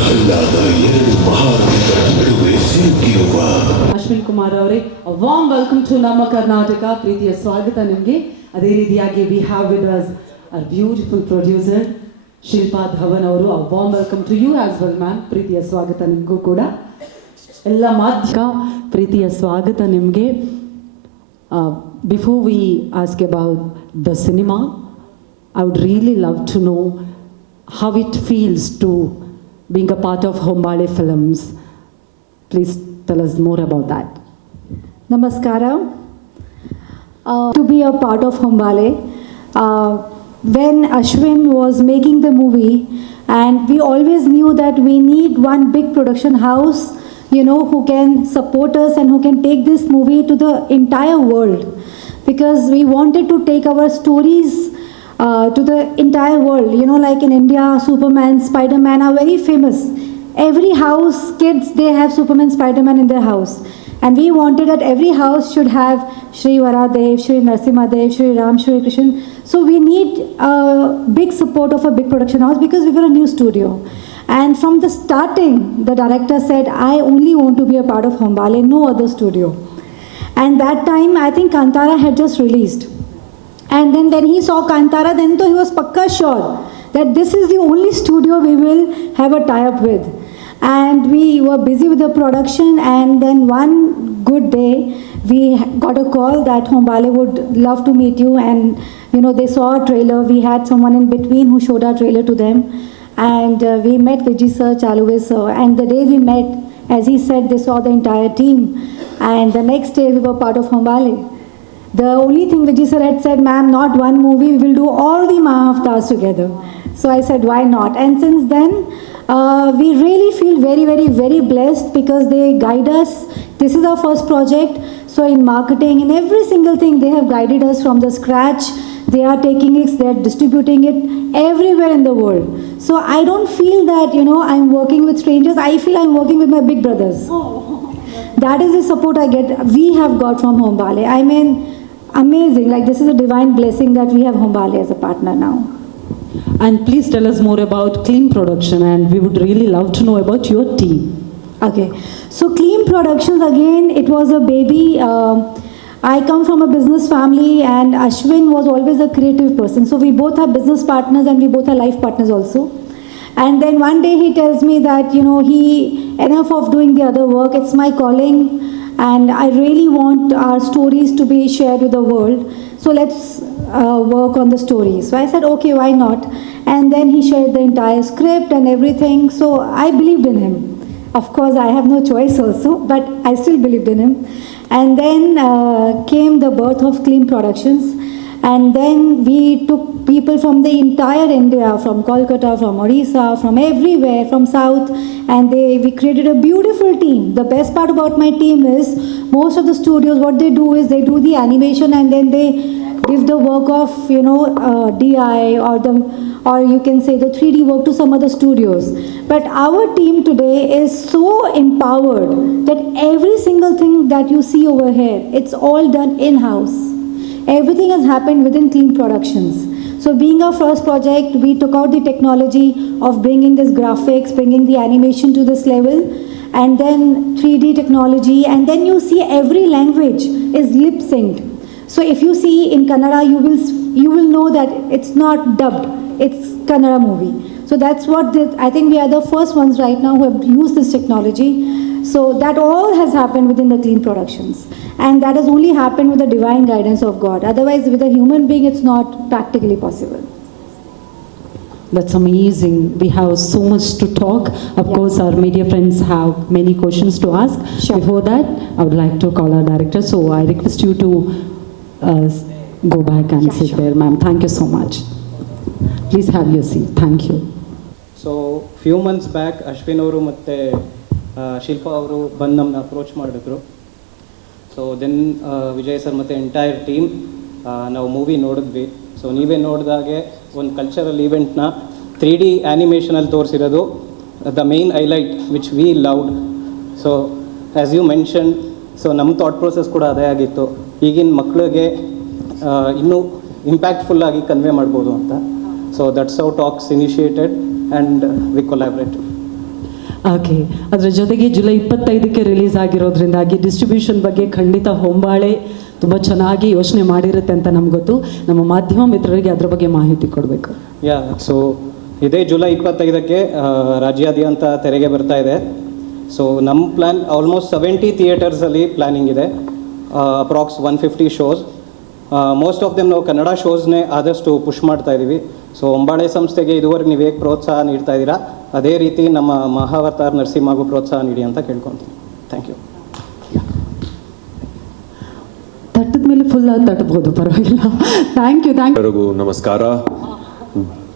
ಪ್ರಹ್ಲಾದ ಎರಡು ಮಹಾರಥಿಗಳ ನಡುವೆ ಸಿಲುಕಿರುವ ಅಶ್ವಿನ್ ಕುಮಾರ್ ಅವರೇ, ವಾರ್ಮ್ ವೆಲ್ಕಮ್ ಟು ನಮ್ಮ ಕರ್ನಾಟಕ. ಪ್ರೀತಿಯ ಸ್ವಾಗತ ನಿಮಗೆ. ಅದೇ ರೀತಿಯಾಗಿ we have with us our beautiful producer Shilpa Dhawan ಅವರು. Warm welcome to you as well ma'am. ಪ್ರೀತಿಯ ಸ್ವಾಗತ ನಿಮಗೂ ಕೂಡ. ಎಲ್ಲ ಮಾಧ್ಯಮ ಪ್ರೀತಿಯ ಸ್ವಾಗತ ನಿಮಗೆ. Before we ask about the cinema, I would really love to know how it feels to being a part of Hombale films. Please tell us more about that. Namaskara. To be a part of Hombale, when Ashwin was making the movie, and we always knew that we need one big production house, you know, who can support us and who can take this movie to the entire world, because we wanted to take our stories to the entire world. You know, like in India, Superman, Spider-Man are very famous. Every house, kids, they have Superman, Spider-Man in their house. And we wanted that every house should have Shri Varadev, Shri Narasimhadev, Shri Ram, Shri Krishna. So we need a big support of a big production house, because we were a new studio. And from the starting, the director said, I only want to be a part of Hombale, no other studio. And that time, I think Kantara had just released. And then when he saw Kantara, then he was pakka sure that this is the only studio we will have a tie-up with. And we were busy with the production, and then one good day, we got a call that Hombale would love to meet you. And, you know, they saw a trailer. We had someone in between who showed our trailer to them. And we met Vijay sir, Chaluve sir. And the day we met, as he said, they saw the entire team. And the next day, we were part of Hombale. The only thing Vijay sir had said, ma'am, not one movie, we will do all the mahavatras together. So I said, why not? And since then, we really feel very, very, very blessed, because they guide us. This is our first project. So in marketing, in every single thing, they have guided us from the scratch. They are taking it, they are distributing it everywhere in the world. So I don't feel that, you know, I'm working with strangers. I feel I'm working with my big brothers. That is the support we have got from Hombale. I mean, amazing. Like, this is a divine blessing that we have Hombale as a partner now. And please tell us more about Clean Production, and we would really love to know about your team. Okay. So Clean Productions, again, it was a baby. I come from a business family, and Ashwin was always a creative person. So we both are business partners, and we both are life partners also. And then one day he tells me that, you know, enough of doing the other work, it's my calling, and I really want our stories to be shared with the world. So let's work on the stories. So I said, okay, why not? And then he shared the entire script and everything. So I believed in him. Of course, I have no choice also, but I still believed in him. And then came the birth of Clean Productions. And then we took people from the entire India, from Kolkata, from Odisha, from everywhere, from South, and we created a beautiful team. The best part about my team is, most of the studios, what they do is they do the animation, and then they give the work of, you know, DI, or you can say the 3D work to some other studios. But our team today is so empowered that every single thing that you see over here, it's all done in-house. Everything has happened within Clean Productions. So being our first project, we took out the technology of bringing this graphics, bringing the animation to this level, and then 3D technology, and then you see every language is lip-synced. So if you see in Kannada, you will know that it's not dubbed, it's Kannada movie. So that's what I think we are the first ones right now who have used this technology. So that all has happened within the Clean Productions. And that has only happened with the divine guidance of God. Otherwise, with a human being, it's not practically possible. That's amazing. We have so much to talk. Of course, our media friends have many questions to ask. Sure. Before that, I would like to call our director. So I request you to go back and sit there, ma'am. Thank you so much. Please have your seat. Thank you. So few months back, Ashwin ಅವರು ಮತ್ತು ಶಿಲ್ಪಾ ಅವರು ಬಂದು ನಮ್ಮನ್ನ approach ಮಾಡಿದ್ರು. So then Vijay sir ಮತ್ತು entire team ನಾವು movie ನೋಡಿದ್ವಿ. So ನೀವೇ ನೋಡಿದಾಗೆ ಒಂದು ಕಲ್ಚರಲ್ ಈವೆಂಟ್ನ 3D ಆ್ಯನಿಮೇಷನಲ್ಲಿ ತೋರಿಸಿರೋದು the main highlight which we loved. So as you mention, so ನಮ್ಮ ಥಾಟ್ ಪ್ರೊಸೆಸ್ ಕೂಡ ಅದೇ ಆಗಿತ್ತು. ಈಗಿನ ಮಕ್ಕಳಿಗೆ ಇನ್ನೂ ಇಂಪ್ಯಾಕ್ಟ್ಫುಲ್ಲಾಗಿ ಕನ್ವೆ ಮಾಡ್ಬೋದು ಅಂತ. So that's how talks initiated and we collaborate. Okay, ಅದರ ಜೊತೆಗೆ ಜುಲೈ 25ಕ್ಕೆ ರಿಲೀಸ್ ಆಗಿರೋದ್ರಿಂದಾಗಿ ಡಿಸ್ಟ್ರಿಬ್ಯೂಷನ್ ಬಗ್ಗೆ ಖಂಡಿತ ಹೊಂಬಾಳೆ ತುಂಬ ಚೆನ್ನಾಗಿ ಯೋಚನೆ ಮಾಡಿರುತ್ತೆ ಅಂತ ನಮ್ಗೆ ಗೊತ್ತು. ನಮ್ಮ ಮಾಧ್ಯಮ ಮಿತ್ರರಿಗೆ ಅದ್ರ ಬಗ್ಗೆ ಮಾಹಿತಿ ಕೊಡಬೇಕು. ಸೊ ಇದೇ ಜುಲೈ 25ಕ್ಕೆ ರಾಜ್ಯಾದ್ಯಂತ ತೆರೆಗೆ ಬರ್ತಾ ಇದೆ. ಸೊ ನಮ್ಮ ಪ್ಲ್ಯಾನ್ ಆಲ್ಮೋಸ್ಟ್ 70 ಥಿಯೇಟರ್ಸಲ್ಲಿ ಪ್ಲ್ಯಾನಿಂಗ್ ಇದೆ, approx 150 shows. Most of them ನಾವು ಕನ್ನಡ ಶೋಸ್ನೇ ಆದಷ್ಟು ಪುಷ್ ಮಾಡ್ತಾ ಇದ್ದೀವಿ. ಸೊ ಹೊಂಬಾಳೆ ಸಂಸ್ಥೆಗೆ ಇದುವರೆಗೆ ನೀವು ಹೇಗೆ ಪ್ರೋತ್ಸಾಹ ನೀಡ್ತಾ ಇದ್ದೀರಾ, ಅದೇ ರೀತಿ ನಮ್ಮ ಮಹಾವತಾರ್ ನರಸಿಂಹಗೂ ಪ್ರೋತ್ಸಾಹ ನೀಡಿ ಅಂತ ಕೇಳ್ಕೊತೀನಿ. Thank you. ತಟ್ಟದ ಮೇಲೆ ಫುಲ್ ತಟ್ಟಬಹುದು, ಪರವಾಗಿಲ್ಲ. Thank you. ಎಲ್ಲರಿಗೂ ನಮಸ್ಕಾರ.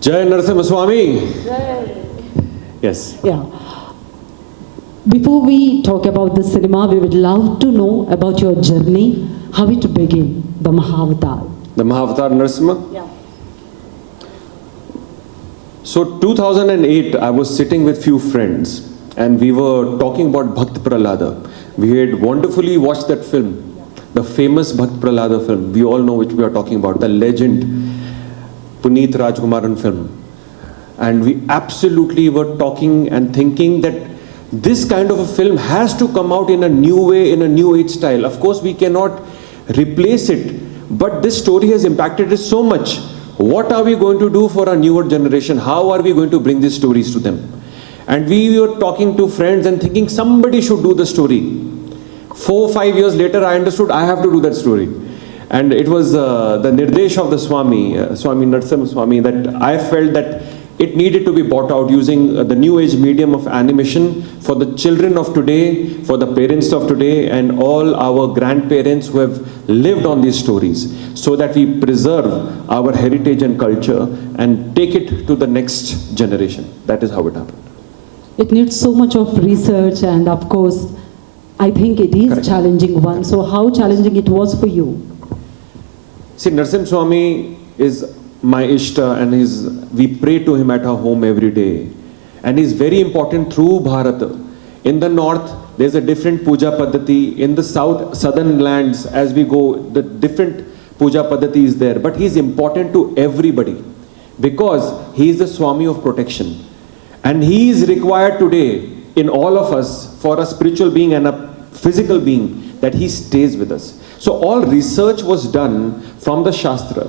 ಜೈ Narasimhaswamy. Yes. Before we talk about the cinema, we would love to know about your journey, how it began, the Mahavatar. The Mahavatar Narasimha? Yeah. So 2008, I was sitting with few friends and we were talking about Bhakt Prahlada. We had wonderfully watched that film, the famous Bhakt Prahlada film. We all know which we are talking about, the legend Puneet Rajkumaran film. And we absolutely were talking and thinking that this kind of a film has to come out in a new way, in a new age style. Of course, we cannot replace it, but this story has impacted us so much. What are we going to do for our newer generation? How are we going to bring these stories to them? And we were talking to friends and thinking somebody should do the story. 4-5 years later, I understood I have to do that story. And it was the Nirdesh of the Swami, Swami Narasimha Swami, that I felt that it needed to be brought out using the new age medium of animation for the children of today, for the parents of today, and all our grandparents who have lived on these stories, so that we preserve our heritage and culture and take it to the next generation. That is how it happened. It needs so much of research, and of course, I think it is Correct. challenging one. So how challenging it was for you? See, Narasimha Swami is my Ishta, and we pray to him at our home every day. And he's very important through Bharat. In the north, there's a different puja paddhati. In the southern lands, as we go, the different puja paddhati is there. But he's important to everybody because he is the Swami of protection. And he is required today in all of us, for a spiritual being and a physical being, that he stays with us. So all research was done from the Shastra,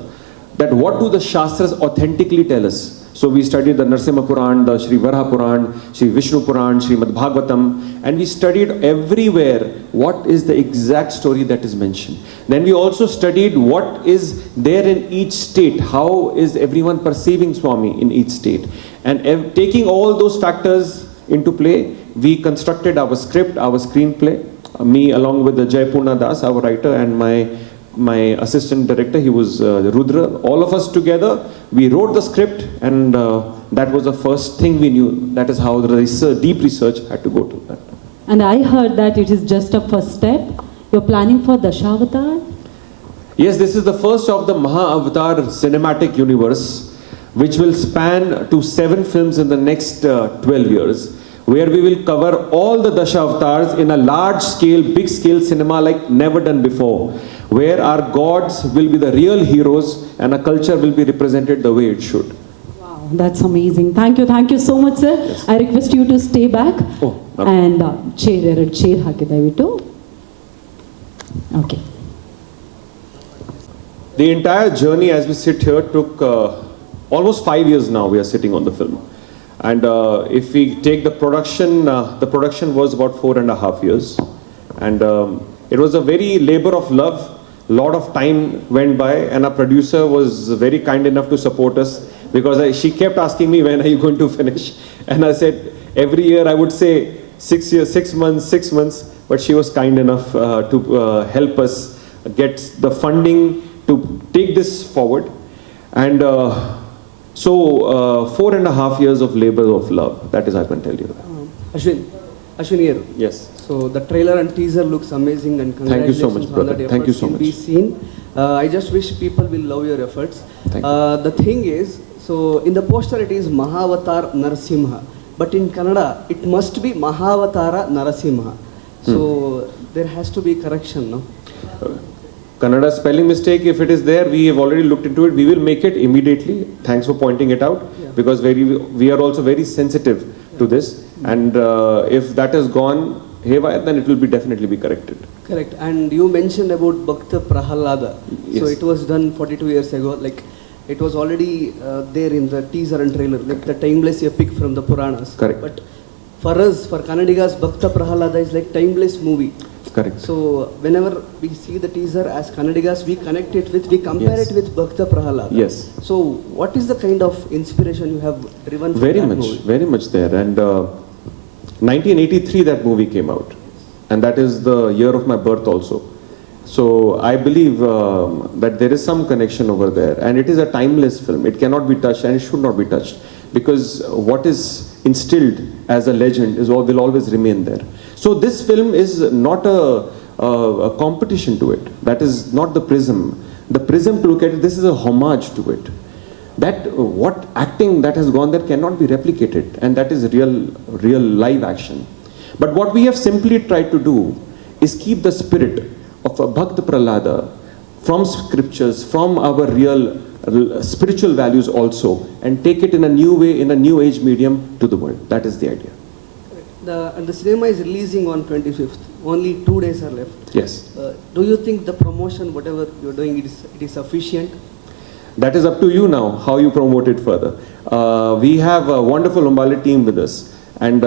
that what do the Shastras authentically tell us. So we studied the Narasimha Puran, the Sri Varaha Puran, Sri Vishnu Puran, Srimad Bhagavatam, and we studied everywhere what is the exact story that is mentioned. Then we also studied what is there in each state, how is everyone perceiving Swami in each state. And taking all those factors into play, we constructed our script, our screenplay. Me along with the Jaipurna Das, our writer, and my assistant director, he was Rudra. All of us together, we wrote the script, and that was the first thing we knew. That is how the deep research had to go to that. And I heard that it is just a first step. You're planning for Dashavatar? Yes, this is the first of the Maha-Avatar cinematic universe, which will span to 7 films in the next 12 years, where we will cover all the Dashavatars in a large scale, big scale cinema like never done before, where our gods will be the real heroes and our culture will be represented the way it should. Wow, that's amazing. Thank you so much, sir. Yes. I request you to stay back. Oh, okay. And chair haki dayavitu. Okay. The entire journey as we sit here took almost 5 years now. We are sitting on the film. And if we take the production was about 4.5 years. And it was a very labor of love. A lot of time went by, and our producer was very kind enough to support us, because she kept asking me, when are you going to finish? And I said, every year I would say 6 months, but she was kind enough to help us get the funding to take this forward. And so 4.5 years of labor of love, that is I can tell you. Ashwin here. Yes. So the trailer and teaser looks amazing, and Thank you so much, congratulations on brother. that Thank you efforts so can much. be seen. I just wish people will love your efforts. Thank The thing is, so in the poster it is Mahavatar Narasimha, but in Kannada it must be Mahavatara Narasimha. So there has to be correction, no? Kannada spelling mistake, if it is there, we have already looked into it. We will make it immediately. Thanks for pointing it out, because we are also very sensitive to this, and if that is gone haywire, then it will be definitely be corrected. Correct. And you mentioned about Bhakta Prahalada. Yes. So it was done 42 years ago. Like it was already there in the teaser and trailer, like the timeless epic from the Puranas. Correct. But for us, for Kannadigas, Bhakta Prahalada is like timeless movie. Correct. So whenever we see the teaser as Kannadigas, we connect it with, we compare Yes. it with Bhakta Prahalada. Yes. So what is the kind of inspiration you have driven from Very that much, movie? very much there. And 1983 that movie came out, and that is the year of my birth also. So I believe that there is some connection over there, and it is a timeless film. It cannot be touched, and it should not be touched, because what is instilled as a legend will always remain there. So this film is not a competition to it. That is not the prism. The prism, to look at it, this is a homage to it. That what acting that has gone there cannot be replicated, and that is real live action. But what we have simply tried to do is keep the spirit of a Bhakta Prahlada from scriptures, from our real spiritual values also, and take it in a new way, in a new age medium to the world. That is the idea. And the cinema is releasing on 25th. Only 2 days are left. Yes. Do you think the promotion, whatever you're doing, it is sufficient? That is up to you now, how you promote it further. We have a wonderful Hombale team with us, and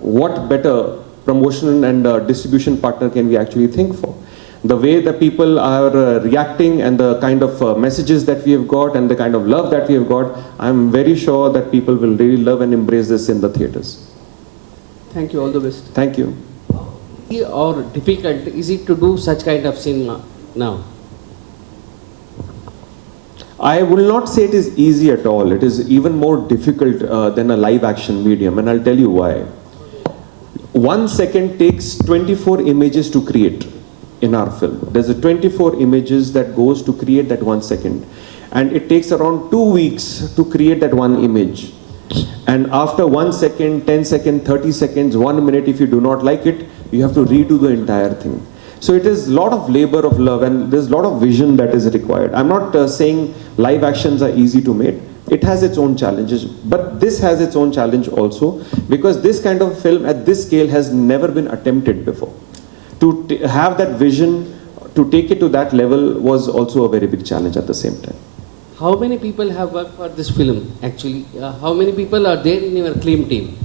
what better promotion and distribution partner can we actually think for? The way the people are reacting, and the kind of messages that we have got, and the kind of love that we have got, I'm very sure that people will really love and embrace this in the theatres. Thank you, all the best. Thank you. Or difficult is it to do such kind of cinema now? I will not say it is easy at all. It is even more difficult than a live action medium, and I'll tell you why. 1 second takes 24 images to create in our film. There's a 24 images that goes to create that 1 second, and it takes around 2 weeks to create that one image. And after 1 second, 10 seconds, 30 seconds, 1 minute, if you do not like it, you have to redo the entire thing. So it is a lot of labor of love, and there's a lot of vision that is required. I'm not saying live actions are easy to make. It has its own challenges, but this has its own challenge also, because this kind of film at this scale has never been attempted before. To have that vision, to take it to that level, was also a very big challenge at the same time. How many people have worked for this film actually? How many people are there in your claim team?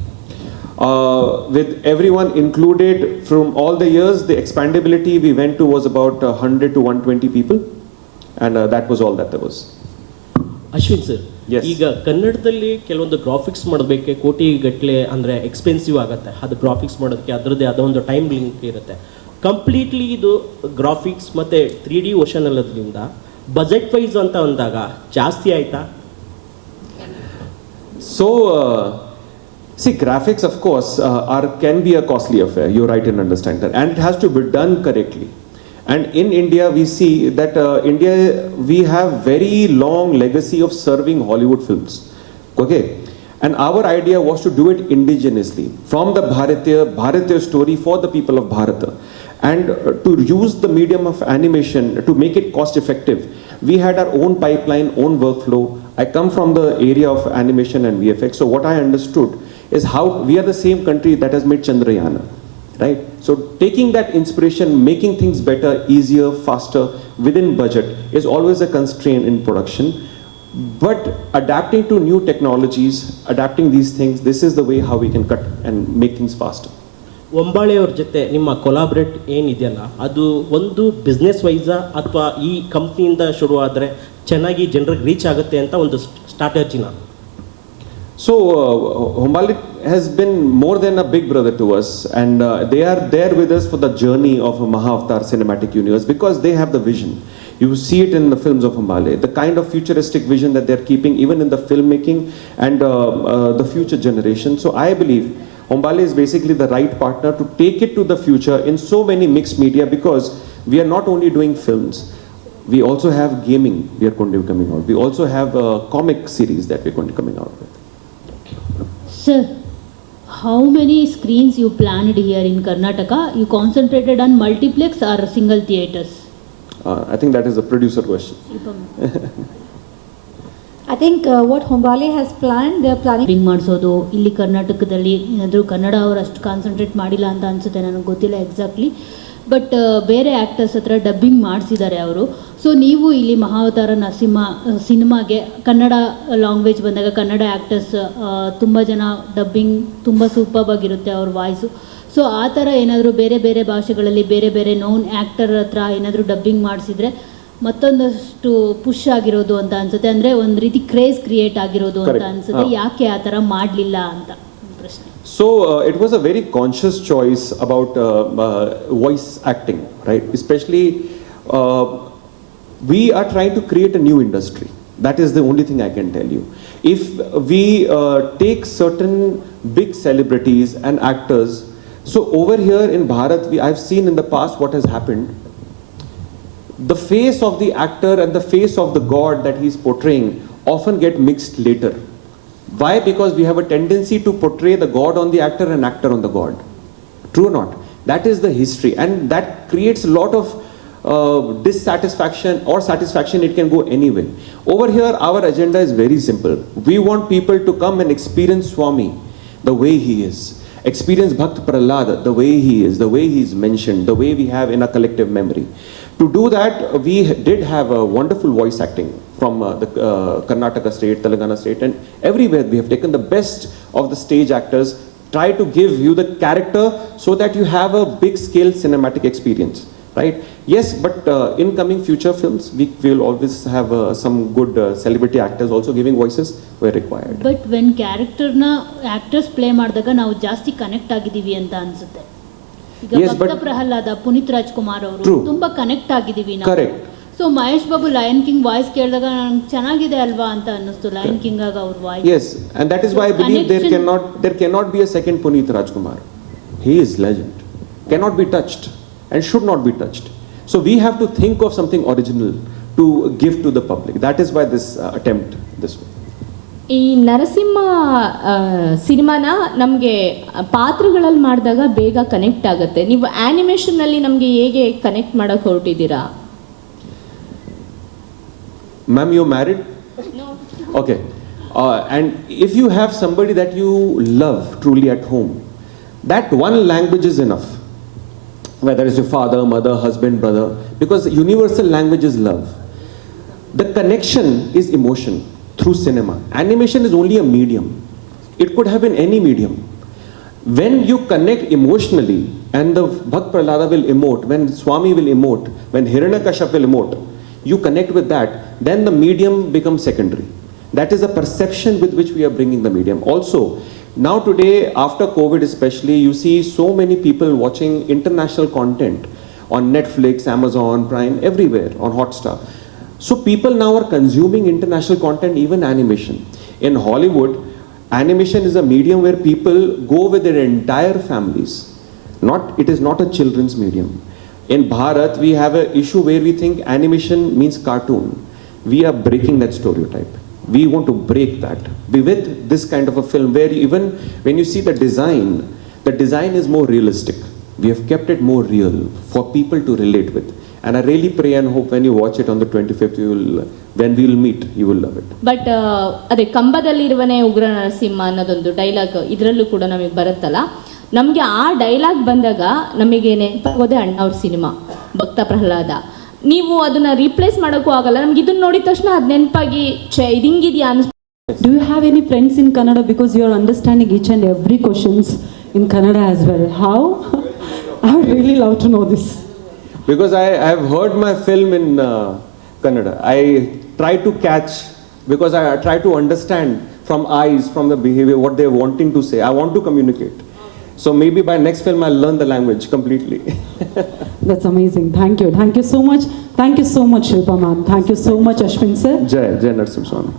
With everyone included from all the years, the expandability we went to was about 100 to 120 people, and that was all that there was. Ashwin sir, Yes. ಈಗ ಕನ್ನಡದಲ್ಲಿ ಕೆಲವೊಂದು graphics ಮಾಡೋದಕ್ಕೆ ಕೋಟಿ ಗಟ್ಟಲೆ ಅಂದರೆ expensive ಆಗುತ್ತೆ. ಅದು graphics ಮಾಡೋದಕ್ಕೆ ಅದರದ್ದೇ ಆದ ಒಂದು ಟೈಮ್ ಲಿಂಕ್ ಇರುತ್ತೆ. ಕಂಪ್ಲೀಟ್ಲಿ ಇದು ಗ್ರಾಫಿಕ್ಸ್ ಮತ್ತು 3D ಓಷನ್ ಅಲ್ಲದ್ರಿಂದ ಬಜೆಟ್ ವೈಸ್ ಅಂತ ಅಂದಾಗ ಜಾಸ್ತಿ ಆಯ್ತಾ? So, see, graphics, of course, can be a costly affair. You're right in understanding that, and it has to be done correctly. And in India, we see that we have very long legacy of serving Hollywood films. Okay, and our idea was to do it indigenously from the Bharatiya story for the people of Bharata, and to use the medium of animation to make it cost effective. We had our own pipeline, own workflow. I come from the area of animation and VFX, so what I understood is how we are the same country that has made Chandrayana. Right? So taking that inspiration, making things better, easier, faster, within budget is always a constraint in production. But adapting to new technologies, adapting these things, this is the way how we can cut and make things faster. ಹೊಂಬಾಳೆ ಅವ್ರ ಜೊತೆ ನಿಮ್ಮ collaborate ಏನಿದೆಯಲ್ಲ, ಅದು ಒಂದು business Visa ಅಥವಾ ಈ ಕಂಪ್ನಿಯಿಂದ ಶುರು ಆದರೆ ಚೆನ್ನಾಗಿ ಜನರಿಗೆ ರೀಚ್ ಆಗುತ್ತೆ ಅಂತ ಒಂದು ಸ್ಟ್ರಾಟಜಿನ? So Hombale has been more than a big brother to us, and they are there with us for the journey of a Mahavatar cinematic universe, because they have the vision. You see it in the films of Hombale, the kind of futuristic vision that they're keeping even in the filmmaking and the future generation. So I believe Hombale is basically the right partner to take it to the future in so many mixed media, because we are not only doing films, we also have gaming we are going to be coming out. We also have a comic series that we're going to be coming out with. Sir, how many screens you planned here in Karnataka? You concentrated on multiplex or single theatres? I think that is a producer question. I think what Hombale has planned, they are planning. Dubbing ಮಾಡಿಸೋದು ಇಲ್ಲಿ ಕರ್ನಾಟಕದಲ್ಲಿ ಏನಾದರೂ ಕನ್ನಡ ಅವರು ಅಷ್ಟು concentrate ಮಾಡಿಲ್ಲ ಅಂತ ಅನಿಸುತ್ತೆ, ನನಗೆ ಗೊತ್ತಿಲ್ಲ ಎಕ್ಸಾಕ್ಟ್ಲಿ. ಬಟ್ ಬೇರೆ ಆ್ಯಕ್ಟರ್ಸ್ ಹತ್ರ ಡಬ್ಬಿಂಗ್ ಮಾಡಿಸಿದ್ದಾರೆ ಅವರು. ಸೊ ನೀವು ಇಲ್ಲಿ ಮಹಾವತಾರ ನರಸಿಂಹ ಸಿನಿಮಾಗೆ ಕನ್ನಡ ಲ್ಯಾಂಗ್ವೇಜ್ ಬಂದಾಗ ಕನ್ನಡ ಆ್ಯಕ್ಟರ್ಸ್ ತುಂಬ ಜನ ಡಬ್ಬಿಂಗ್ ತುಂಬ ಸೂಪರ್ಬ್ ಆಗಿರುತ್ತೆ ಅವ್ರ ವಾಯ್ಸು. ಸೊ ಆ ಥರ ಏನಾದರೂ ಬೇರೆ ಬೇರೆ ಭಾಷೆಗಳಲ್ಲಿ ಬೇರೆ ಬೇರೆ ನೋನ್ ಆ್ಯಕ್ಟರ್ ಹತ್ರ ಏನಾದರೂ ಡಬ್ಬಿಂಗ್ ಮಾಡಿಸಿದ್ರೆ ಮತ್ತೊಂದಷ್ಟು ಪುಷ್ ಆಗಿರೋದು ಅಂತ ಅನ್ಸುತ್ತೆ, ಅಂದರೆ ಒಂದು ರೀತಿ ಕ್ರೇಜ್ ಕ್ರಿಯೇಟ್ ಆಗಿರೋದು ಅಂತ ಅನ್ಸುತ್ತೆ. ಯಾಕೆ ಆ ಥರ ಮಾಡಲಿಲ್ಲ ಅಂತ ಪ್ರಶ್ನೆ. So it was a very conscious choice about voice acting, right? Especially we are trying to create a new industry. That is the only thing I can tell you. If we take certain big celebrities and actors, so over here in Bharat, I've seen in the past what has happened. The face of the actor and the face of the god that he's portraying often get mixed later. Why? Because we have a tendency to portray the god on the actor and actor on the god. True or not? That is the history, and that creates a lot of dissatisfaction or satisfaction. It can go anyway. Over here, our agenda is very simple. We want people to come and experience Swami the way he is. Experience Bhakt Prahlad the way he is, the way he is mentioned, the way we have in a collective memory. To do that, we did have a wonderful voice acting from the Karnataka state, Telangana state, and everywhere we have taken the best of the stage actors, try to give you the character so that you have a big scale cinematic experience, right? Yes, but in coming future films, we will always have some good celebrity actors also giving voices where required. But when ಕ್ಯಾರೆಕ್ಟರ್ನ actors play ಮಾಡಿದಾಗ ನಾವು ಜಾಸ್ತಿ connect ಆಗಿದ್ದೀವಿ ಅಂತ ಅನ್ಸುತ್ತೆ. ಈಗ ಭಕ್ತ ಪ್ರಹ್ಲಾದ ಪುನೀತ್ ರಾಜ್ಕುಮಾರ್ ಅವರು ತುಂಬಾ ಕನೆಕ್ಟ್ ಆಗಿದ್ದೀವಿ ನಾವು. So Mahesh Babu lion king voice ಕೇಳಿದಾಗ ನಂಗೆ ಚೆನ್ನಾಗಿದೆ ಅಲ್ವಾ ಅಂತ ಅನ್ನಿಸ್ತು, ಲಯನ್ ಕಿಂಗ್ ಆಗ ಅವ್ರ voice. Yes, and that is why I believe there cannot be a second Puneet Rajkumar. He is legend, cannot be touched and should not be touched. So we have to think of something original to give to the public. That is why this attempt this way. ಈ ನರಸಿಂಹ ಸಿನಿಮಾನ ನಮಗೆ ಪಾತ್ರಗಳಲ್ಲಿ ಮಾಡಿದಾಗ ಬೇಗ connect ಆಗುತ್ತೆ. ನೀವು ಆ್ಯನಿಮೇಷನ್ನಲ್ಲಿ ನಮಗೆ ಹೇಗೆ ಕನೆಕ್ಟ್ ಮಾಡೋಕ್ಕೆ ಹೊರಟಿದ್ದೀರಾ? Ma'am, you're married? No. Okay. And if you have somebody that you love truly at home, that one language is enough. Whether it's your father, mother, husband, brother, because universal language is love. The connection is emotion through cinema. Animation is only a medium. It could have been any medium. When you connect emotionally, and the Bhakt Prahlada will emote, when Swami will emote, when Hiranyakashipu will emote, you connect with that, then the medium becomes secondary. That is a perception with which we are bringing the medium. Also, now today, after COVID especially, you see so many people watching international content on Netflix, Amazon Prime, everywhere, on Hotstar. So people now are consuming international content, even animation. In Hollywood, animation is a medium where people go with their entire families. It is not a children's medium. In Bharat, we have an issue where we think animation means cartoon. We are breaking that stereotype. We want to break that with this kind of a film where even when you see the design is more realistic. We have kept it more real for people to relate with. And I really pray and hope when you watch it on the 25th, when we will meet, you will love it. But ಅದೇ ಕಂಬದಲ್ಲಿರುವನೇ ಉಗ್ರ ನರಸಿಂಹ ಅನ್ನೋದೊಂದು dialogue ಇದರಲ್ಲೂ ಕೂಡ ನಮಗೆ ಬರುತ್ತಲ್ಲ, ನಮಗೆ ಆ dialogue ಬಂದಾಗ ನಮಗೆ ನೆನಪಾಗೋದೇ ಅಣ್ಣವ್ರ ಸಿನಿಮಾ ಭಕ್ತ ಪ್ರಹ್ಲಾದ. ನೀವು ಅದನ್ನ ರೀಪ್ಲೇಸ್ ಮಾಡೋಕ್ಕೂ ಆಗಲ್ಲ, ನಮ್ಗೆ ಇದನ್ನ ನೋಡಿದ ತಕ್ಷಣ ಅದು ನೆನಪಾಗಿ ಇದು ಹಿಂಗಿದೆಯಾ ಅನ್ಸ್. Do you have any friends in Kannada, because you are understanding each and every questions in Kannada as well? How? I would really love to know this. Because I have heard my film in Kannada. I try to catch, because I try to understand from eyes, from the behavior, what they're wanting to say. I want to communicate. So maybe by next film I'll learn the language completely. That's amazing. Thank you. Thank you so much. Thank you so much, Shilpa ma'am. Thank you so much, Ashwin sir. Jai Narasimha Swami.